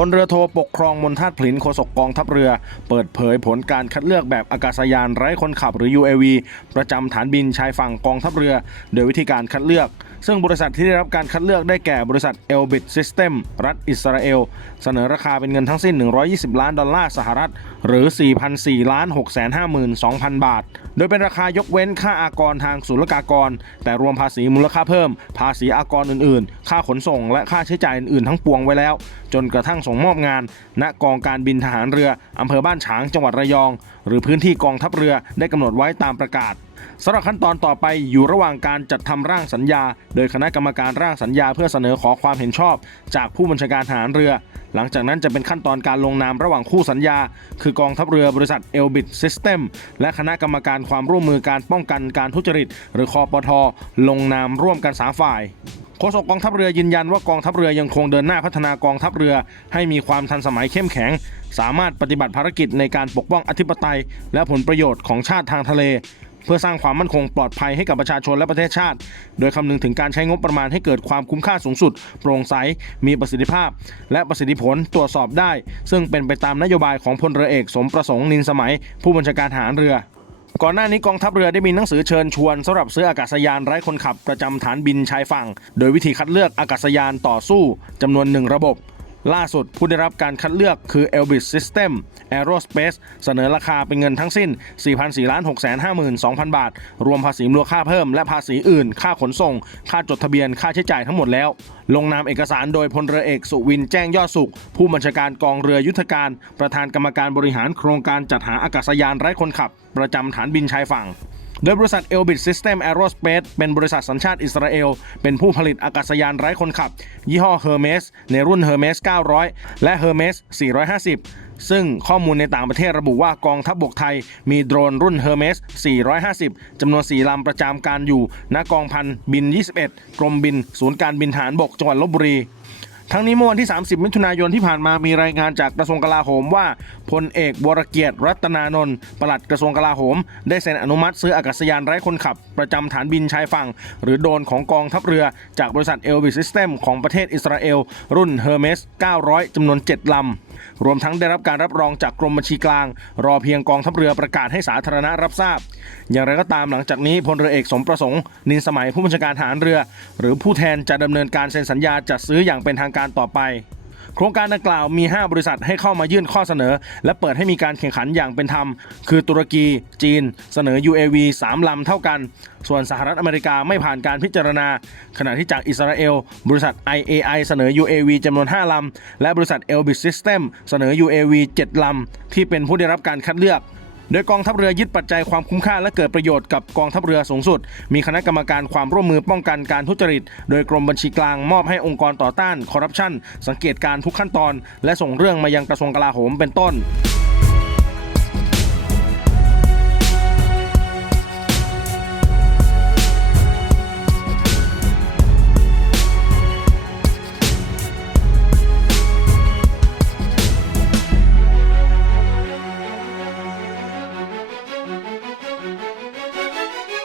พลเรือโทปกครองมนทัดผลินโฆษกกองทัพเรือ เปิดเผยผลการคัดเลือกแบบอากาศยานไร้คนขับหรือ UAV ประจำฐานบินชายฝั่งกองทัพเรือ โดยวิธีการคัดเลือก ซึ่งบริษัทที่ได้รับการคัดเลือกได้แก่บริษัท Elbit System รัฐอิสราเอล เสนอราคาเป็นเงินทั้งสิ้น 120 ล้านดอลลาร์สหรัฐ หรือ4,4ล้าน652,000 บาท โดยเป็นราคายกเว้นค่าอากรทางศุลกากร แต่รวมภาษีมูลค่าเพิ่ม ภาษีอากรอื่นๆ ค่าขนส่ง และค่าใช้จ่ายอื่นๆ ทั้งปวงไว้แล้ว จนกระทั่งส่งมอบงาน ณกองการบินทหารเรืออำเภอบ้านฉางจังหวัดระยอง หรือพื้นที่กองทัพเรือได้กำหนดไว้ตามประกาศ สำหรับขั้นตอนต่อไปอยู่ระหว่างการจัดทำร่างสัญญา โดยคณะกรรมการร่างสัญญาเพื่อเสนอขอความเห็นชอบ จากผู้บัญชาการทหารเรือ หลังจากนั้นจะเป็นขั้นตอนการลงนามระหว่างคู่สัญญา คือกองทัพเรือบริษัท Elbit System และคณะกรรมการความร่วมมือการป้องกันการทุจริต หรือคอปทลงนามร่วมกันสามฝ่ายโฆษกกองทัพเรือยืนยันว่ากองทัพเรือยังคงเดินหน้าพัฒนากองทัพเรือ ให้มีความทันสมัยเข้มแข็ง สามารถปฏิบัติภารกิจในการปกป้องอธิปไตย และผลประโยชน์ของชาติทางทะเล เพื่อสร้างความมั่นคงปลอดภัยให้กับประชาชนและประเทศชาติ โดยคำนึงถึงการใช้งบประมาณให้เกิดความคุ้มค่าสูงสุด โปร่งใส มีประสิทธิภาพ และประสิทธิผลตรวจสอบได้ ซึ่งเป็นไปตามนโยบายของพลเรือเอกสมประสงค์นินสมัย ผู้บัญชาการทหารเรือก่อนหน้านี้กองทัพเรือได้มีหนังสือเชิญชวนสำหรับซื้ออากาศยานไร้คนขับประจำฐานบินชายฝั่ง โดยวิธีคัดเลือกอากาศยานต่อสู้จำนวนหนึ่งระบบ ล่าสุดผู้ได้รับการคัดเลือกคือ Elbit System Aerospace เสนอราคาเป็นเงินทั้งสิ้น 4,4 6 5 2 0 0 บาท รวมภาษีมูลค่าเพิ่มและภาษีอื่น ค่าขนส่ง ค่าจดทะเบียน ค่าใช้จ่ายทั้งหมดแล้ว ลงนามเอกสารโดยพลเรือเอกสุวินแจ้งยอดสุข ผู้บัญชาการกองเรือยุทธการ ประธานกรรมการบริหารโครงการจัดหาอากาศยานไร้คนขับ ประจำฐานบินชายฝั่ง โดยบริษัท Elbit System Aerospace เป็นบริษัทสัญชาติอิสราเอล เป็นผู้ผลิตอากาศยานไร้คนขับ ยี่ห้อ Hermes ในรุ่น Hermes 900 และ Hermes 450 ซึ่งข้อมูลในต่างประเทศระบุว่ากองทัพบบกไทย มีโดรนรุ่น Hermes 450 จำนวน 4 ลำประจำการอยู่ณกองพันบิน 21 กรมบิน ศูนย์การบินฐานบกจังหวัดลบบุรี ทั้งนี้เมื่อวันที่ 30 มิถุนายนที่ผ่านมามีรายงานจากกระทรวงกลาโหมว่าพลเอกวรเกียรติรัตนานนท์ปลัดกระทรวงกลาโหม ได้เซ็นอนุมัติซื้ออากาศยานไร้คนขับ ประจำฐานบินชายฝั่ง หรือโดนของกองทัพเรือจากบริษัทเอลวิสซิสเต็มของประเทศอิสราเอล รุ่น Hermes 900จำนวน 7ลำ รวมทั้งได้รับการรับรองจากกรมบัญชีกลาง รอเพียงกองทัพเรือประกาศให้สาธารณะรับทราบ อย่างไรก็ตามหลังจากนี้พลเรือเอกสมประสงค์ นินสมัยผู้บัญชาการทหารเรือ หรือผู้แทนจะดำเนินการเซ็นสัญญาจัดซื้ออย่างเป็นทางการต่อไป โครงการดังกล่าวมี 5 บริษัทให้เข้ามายื่นข้อเสนอ และเปิดให้มีการแข่งขันอย่างเป็นธรรม คือตุรกี จีน เสนอ UAV 3 ลำเท่ากัน ส่วนสหรัฐอเมริกาไม่ผ่านการพิจารณา ขณะที่จากอิสราเอล บริษัท IAI เสนอ UAV จำนวน 5 ลำ และบริษัท Elbit System เสนอ UAV 7 ลำ ที่เป็นผู้ได้รับการคัดเลือก โดยกองทัพเรือยึดปัจจัยความคุ้มค่าและเกิดประโยชน์กับกองทัพเรือสูงสุด มีคณะกรรมการความร่วมมือป้องกันการทุจริต โดยกรมบัญชีกลางมอบให้องค์กรต่อต้านคอร์รัปชันสังเกตการทุกขั้นตอน และส่งเรื่องมายังกระทรวงกลาโหมเป็นต้น